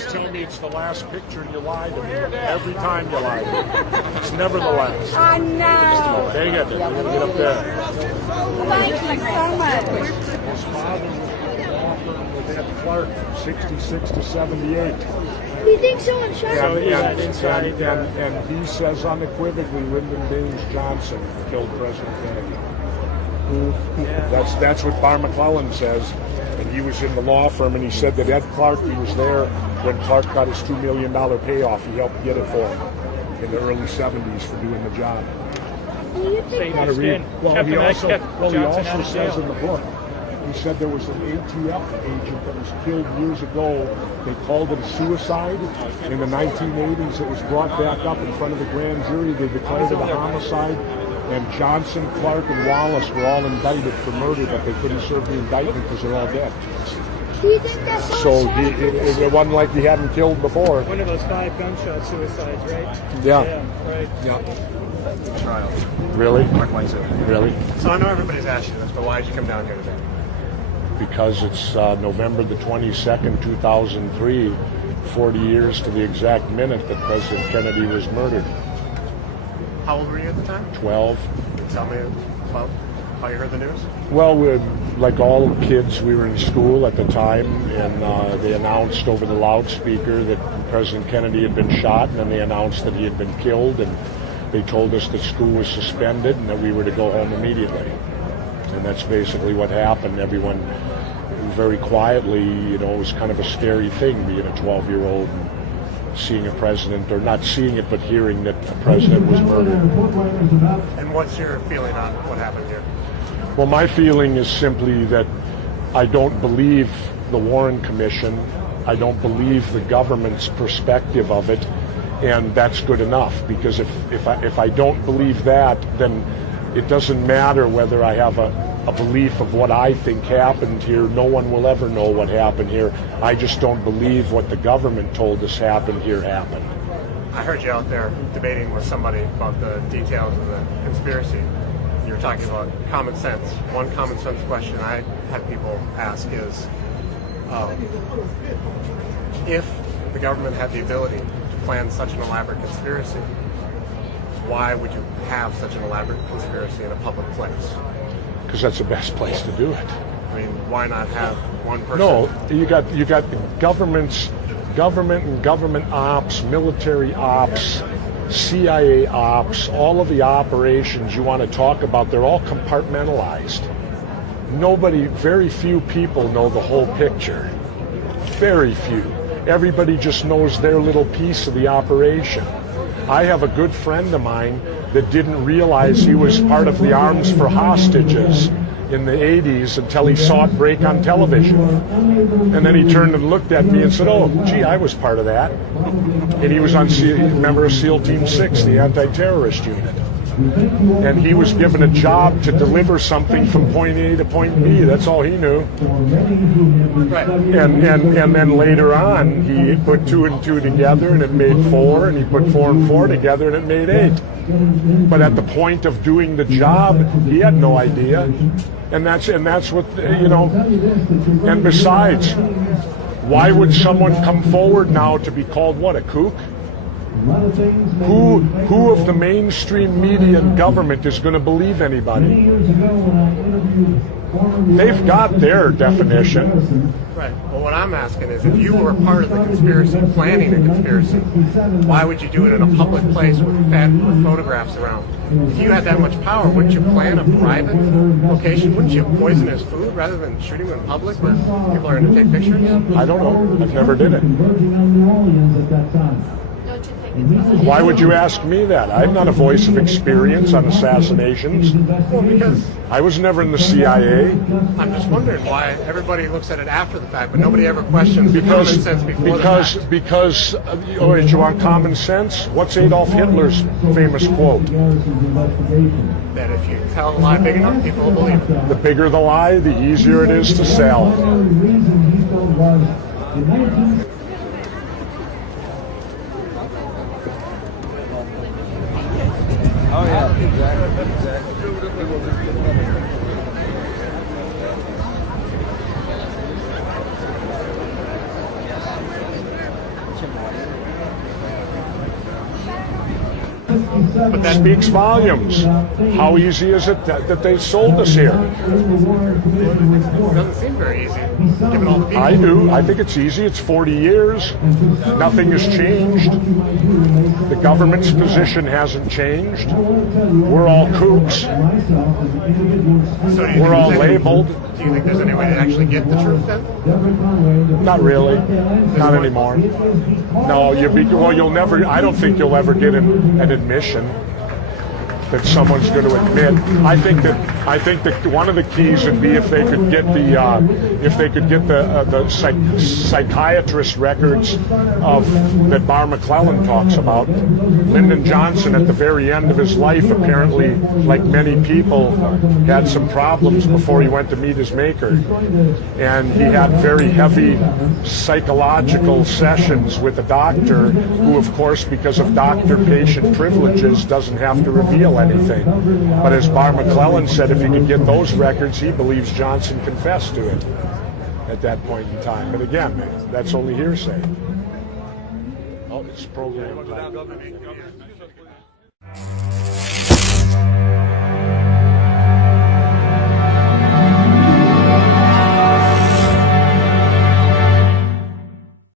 always tell me it's the last picture and you lie to me. Every time you lie to me. It's never the last. I know. Dang it. We're going to get up there. Thank you so much. His father was an author with Ed Clark from 66 to 78. You think so? I'm sure. And he says unequivocally Lyndon Baines Johnson killed President Kennedy. That's what Bar McClellan says. And he was in the law firm, and he said that Ed Clark, he was there when Clark got his $2 million payoff. He helped get it for him in the early 70s for doing the job. He also says in the book, he said there was an ATF agent that was killed years ago. They called it a suicide. In the 1980s, it was brought back up in front of the grand jury. They declared it a homicide. And Johnson, Clark, and Wallace were all indicted for murder, but they couldn't serve the indictment because they're all dead. Do you think that's so it wasn't like he hadn't killed before. One of those 5 gunshot suicides, right? Yeah. Right. Yeah. Trial. Really? Mark White's Really? So I know everybody's asked you this, but why did you come down here today? Because it's November the 22nd, 2003, 40 years to the exact minute that President Kennedy was murdered. How old were you at the time? 12. Tell me about how you heard the news. Well, like all kids, we were in school at the time, and they announced over the loudspeaker that President Kennedy had been shot, and then they announced that he had been killed, and they told us that school was suspended and that we were to go home immediately. And that's basically what happened. Everyone very quietly, it was kind of a scary thing being a 12-year-old and seeing a president, or not seeing it, but hearing that a president was murdered. And what's your feeling on what happened here? Well, my feeling is simply that I don't believe the Warren Commission. I don't believe the government's perspective of it, and that's good enough, because if I don't believe that, then it doesn't matter whether I have a belief of what I think happened here. No one will ever know what happened here. I just don't believe what the government told us happened here happened. I heard you out there debating with somebody about the details of the conspiracy. You were talking about common sense. One common sense question I have people ask is, if the government had the ability to plan such an elaborate conspiracy, why would you have such an elaborate conspiracy in a public place? Because that's the best place to do it. I mean, why not have one person? No, you got government and government ops, military ops, CIA ops, all of the operations you want to talk about, they're all compartmentalized. Very few people know the whole picture. Very few. Everybody just knows their little piece of the operation. I have a good friend of mine that didn't realize he was part of the Arms for Hostages in the 80s until he saw it break on television. And then he turned and looked at me and said, "Oh, gee, I was part of that." And he was on member of SEAL Team 6, the anti-terrorist unit. And he was given a job to deliver something from point A to point B. That's all he knew. Right. And then later on, he put 2 and 2 together, and it made 4, and he put 4 and 4 together, and it made 8. But at the point of doing the job, he had no idea. And that's what, and besides, why would someone come forward now to be called what, a kook? Who of the mainstream media and government is going to believe anybody? They've got their definition. Right. Well, what I'm asking is, if you were part of the conspiracy, planning a conspiracy, why would you do it in a public place with photographs around? If you had that much power, wouldn't you plan a private location? Wouldn't you poison his food rather than shooting him in public where people are going to take pictures? I don't know. I've never did it. Why would you ask me that? I'm not a voice of experience on assassinations. Well, because I was never in the CIA. I'm just wondering why everybody looks at it after the fact, but nobody ever questions common sense before the fact. Because, you want common sense? What's Adolf Hitler's famous quote? That if you tell a lie big enough, people will believe it. The bigger the lie, the easier it is to sell. Oh yeah, exactly. But that Speaks volumes. How easy is it that they sold us here? doesn't seem very easy, given all the people. I do. I think it's easy. It's 40 years. Nothing has changed. The government's position hasn't changed. We're all kooks. So do you We're think all there's any- labeled. Do you think there's any way to actually get the truth then? Not really. Not anymore. No, you'll never. I don't think you'll ever get an admission that someone's going to admit. I think that one of the keys would be if they could get the psychiatrist records that Bar McClellan talks about. Lyndon Johnson, at the very end of his life, apparently, like many people, had some problems before he went to meet his maker, and he had very heavy psychological sessions with a doctor who, of course, because of doctor-patient privileges, doesn't have to reveal anything. But as Bar McClellan said, if he could get those records, he believes Johnson confessed to it at that point in time. But again, that's only hearsay. Oh, it's programmed.